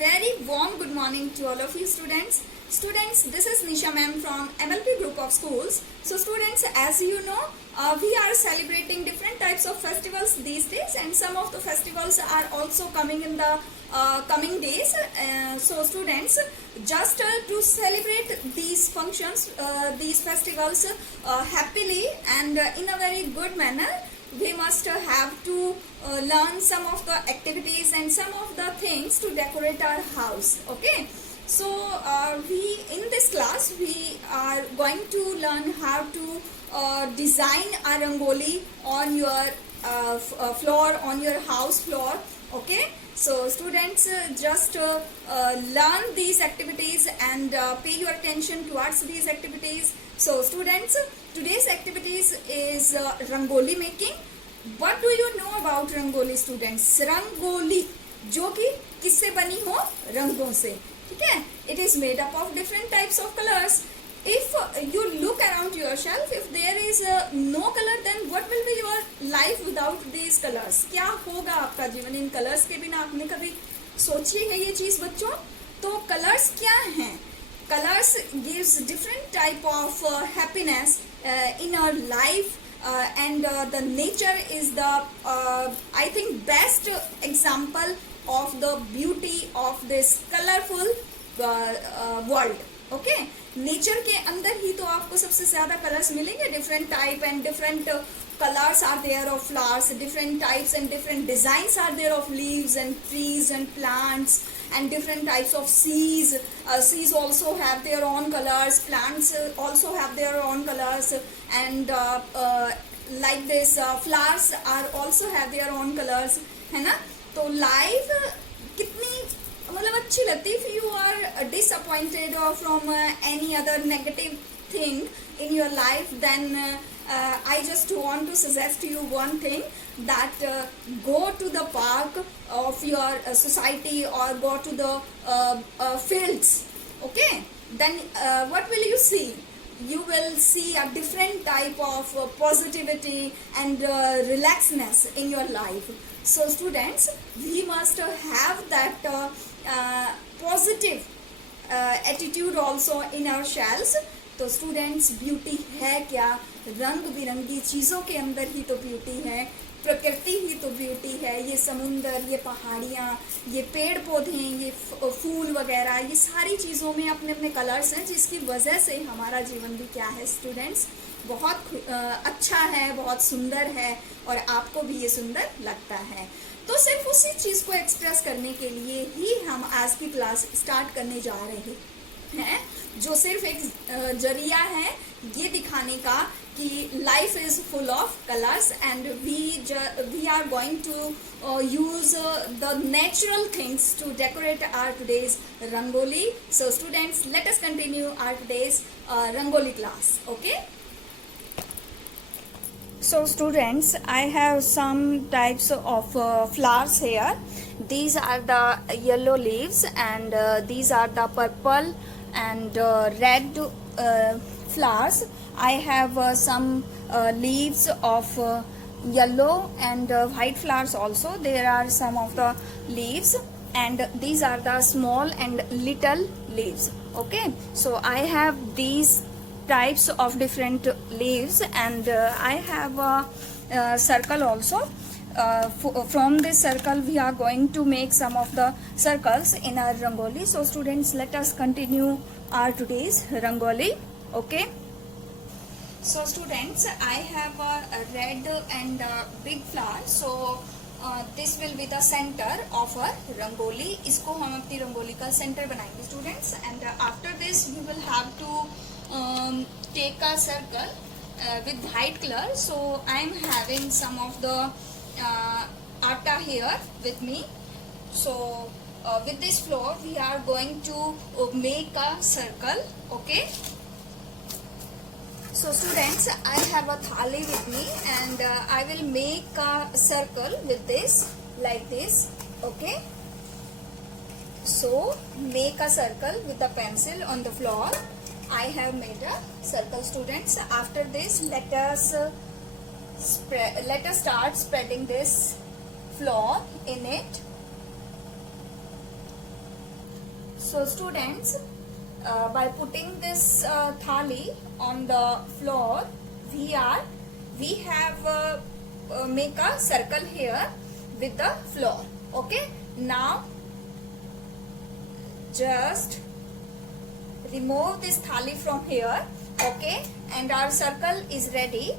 very warm good morning to all of you students. Students, this is Nisha ma'am from MLP group of schools. So students, as you know, we are celebrating different types of festivals these days, and some of the festivals are also coming in the coming days. So students, just to celebrate these functions, these festivals happily and in a very good manner, we must have to learn some of the activities and some of the things to decorate our house. Okay, so we in this class we are going to learn how to design a rangoli on your floor, on your house floor. Okay, so students, just learn these activities and pay your attention towards these activities. So students, today's activities is rangoli making. What do you know about rangoli students? Rangoli जो कि किससे बनी हो? रंगों से. ठीक है? It is made up of different types of colors. If you look around yourself, if there is no color, then what will be your life without these colors? क्या होगा आपका जीवन इन colors के बिना? आपने कभी सोची है ये चीज बच्चों? तो colors क्या हैं? Colors gives different type of happiness in our life, and the nature is the I think best example of the beauty of this colorful world. Okay, nature के अंदर ही तो आपको सबसे ज्यादा कलर्स मिलेंगे. Different type and different colors are there of flowers, different types and different designs are there of leaves and trees and plants, and different types of seas. Seas also have their own colors, plants also have their own colors, and like this flowers are also have their own colors, है ना. तो life कितनी मतलब अच्छी लगती. if you are disappointed or from any other negative thing in your life, then I just want to suggest to you one thing, that go to the park of your society or go to the fields. Okay, then what will you see? You will see a different type of positivity and relaxedness in your life. So students, we must have that positive attitude also in ourselves. तो students, beauty है क्या? रंग बिरंगी चीज़ों के अंदर ही तो beauty है. प्रकृति ही तो ब्यूटी है. ये समुंदर, ये पहाड़ियाँ, ये पेड़ पौधे, ये फूल वगैरह, ये सारी चीज़ों में अपने अपने कलर्स हैं, जिसकी वजह से हमारा जीवन भी क्या है स्टूडेंट्स, बहुत अच्छा है, बहुत सुंदर है, और आपको भी ये सुंदर लगता है. तो सिर्फ उसी चीज़ को एक्सप्रेस करने के लिए ही हम आज की क्लास स्टार्ट करने जा रहे हैं, जो सिर्फ एक जरिया है ये दिखाने का कि life is full of colours, and we are going to use the natural things to decorate our today's rangoli. So students, let us continue our today's rangoli class. Okay, so students, I have some types of flowers here. These are the yellow leaves, and these are the purple and red flowers. I have some leaves of yellow and white flowers also. There are some of the leaves, and these are the small and little leaves. Okay, so I have these types of different leaves, and I have a circle also. From this circle we are going to make some of the circles in our rangoli. So students, let us continue our today's rangoli. Okay, so students, I have a red and big flower. So this will be the center of our rangoli. इसको हम अपनी रंगोली का centre बनाएंगे students, and after this we will have to take a circle with white color. So I am having some of the atta here with me. So with this floor we are going to make a circle. Okay, so students, I have a thali with me, and I will make a circle with this, like this. Okay, so make a circle with the pencil on the floor. I have made a circle students. After this, let us start spreading this flour in it. So students, by putting this thali on the floor, we have make a circle here with the floor. Okay, now just remove this thali from here. Okay, and our circle is ready.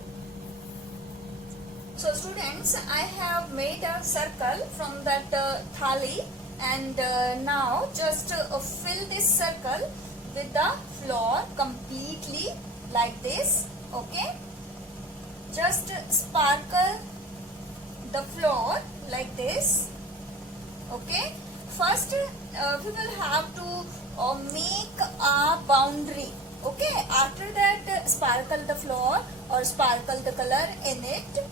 So students, I have made a circle from that thali, and now just fill this circle with the floor completely like this. Okay, just sparkle the floor like this. Okay, first we will have to make a boundary. Okay, after that sparkle the floor or sparkle the color in it,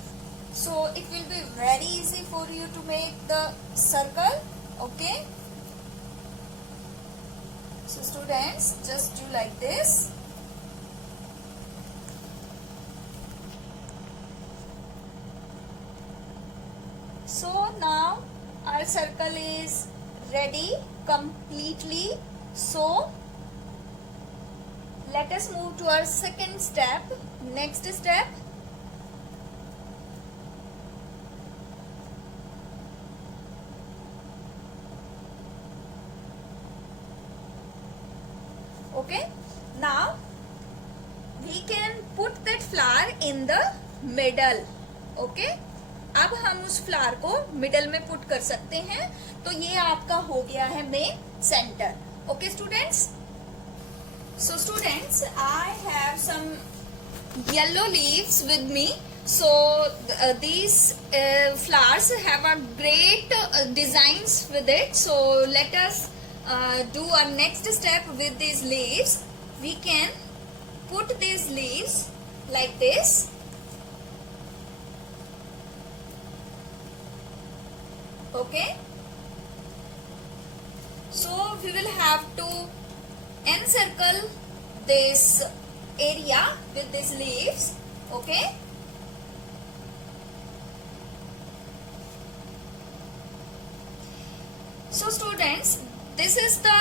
so it will be very easy for you to make the circle. Okay, so students, just do like this. So now our circle is ready completely. So let us move to our second step. Next step, okay, now we can put that flower in the middle. Okay, अब हम उस flower को middle में put कर सकते हैं. तो ये आपका हो गया है main centre. Okay students, so students, I have some yellow leaves with me. So these flowers have a great designs with it. So let us do our next step with these leaves. We can put these leaves like this. Okay, so we will have to encircle this area with these leaves. Okay, so students, this is the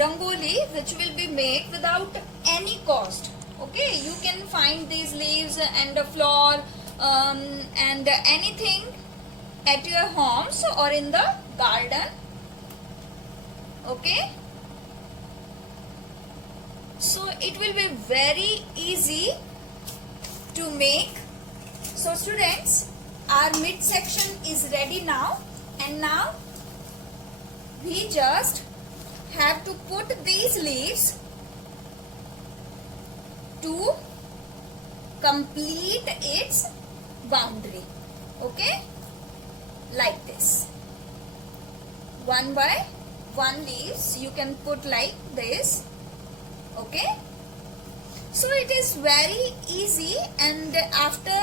rangoli which will be made without any cost. Okay, you can find these leaves and the floor and anything at your homes or in the garden. Okay, so it will be very easy to make. So students, our mid section is ready now, and now we just have to put these leaves to complete its boundary. Okay, like this, one by one leaves you can put like this. Okay, so it is very easy, and after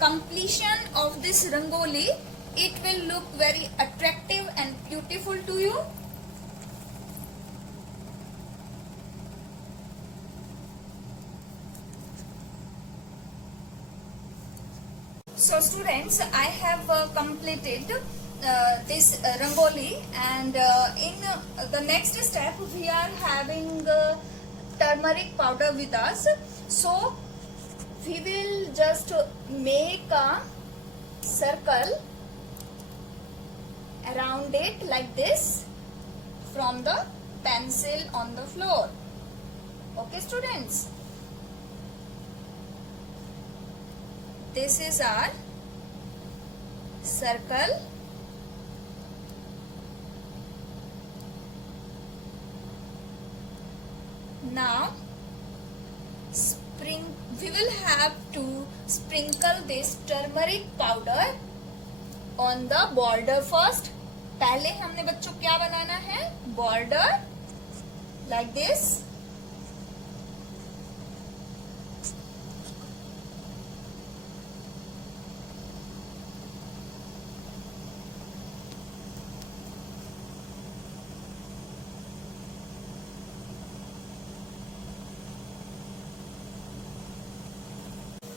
completion of this rangoli, it will look very attractive and beautiful to you. So students, I have completed this rangoli, and in the next step we are having turmeric powder with us. So we will just make a circle around it like this from the pencil on the floor. Okay students, this is our circle. Now we will have to sprinkle this turmeric powder on the border first. पहले हमने बच्चों क्या बनाना है, border like this.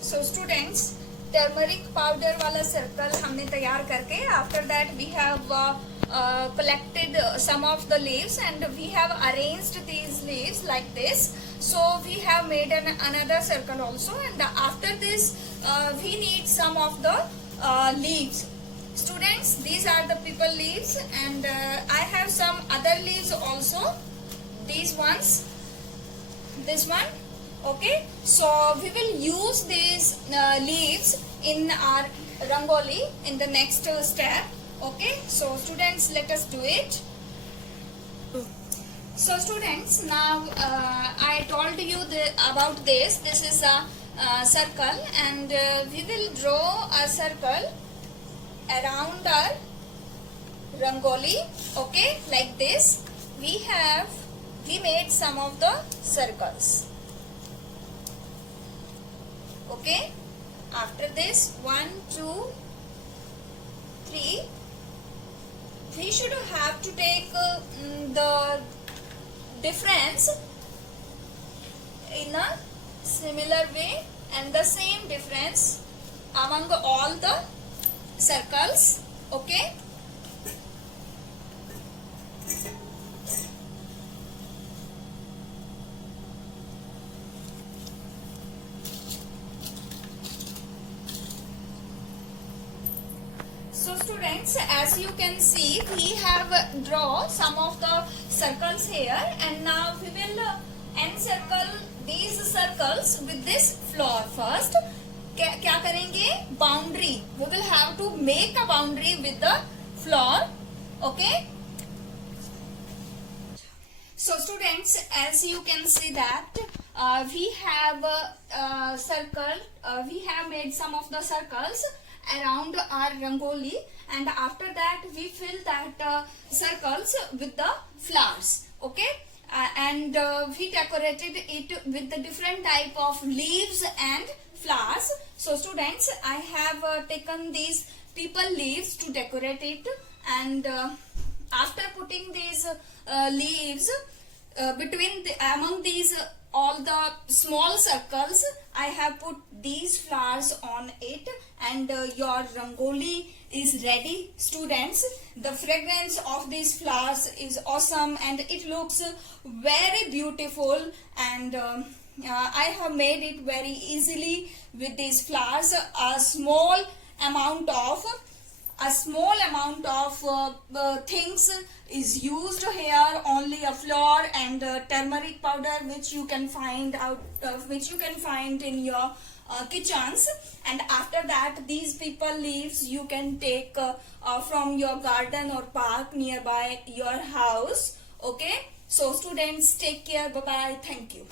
So students, turmeric powder वाला circle हमने तैयार करके after that we have collected some of the leaves and we have arranged these leaves like this. So we have made another circle also, and after this we need some of the leaves. Students, these are the people leaves, and I have some other leaves also, these ones, this one. Okay, so we will use these leaves in our rangoli in the next step. Okay, so students, let us do it. So students, now I told you about this. This is a circle, and we will draw a circle around our rangoli. Okay, like this. We made some of the circles. Okay, after this 1, 2, 3, we should have to take the difference in a similar way and the same difference among all the circles. Okay, so students, as you can see, we have draw some of the circles here, and now we will encircle these circles with this floor first. क्या करेंगे? Boundary. We will have to make a boundary with the floor. Okay. So students, as you can see that we have a circle. We have made some of the circles around our rangoli, and after that we fill that circles with the flowers. Okay, and we decorated it with the different type of leaves and flowers. So students, I have taken these people leaves to decorate it, and after putting these leaves among these all the small circles, I have put these flowers on it, and your rangoli is ready. Students, the fragrance of these flowers is awesome and it looks very beautiful, and I have made it very easily with these flowers. A small amount of things is used here, only a flour and turmeric powder, which you can find in your kitchens. And after that, these people leaves you can take from your garden or park nearby your house. Okay, so students, take care. Bye bye. Thank you.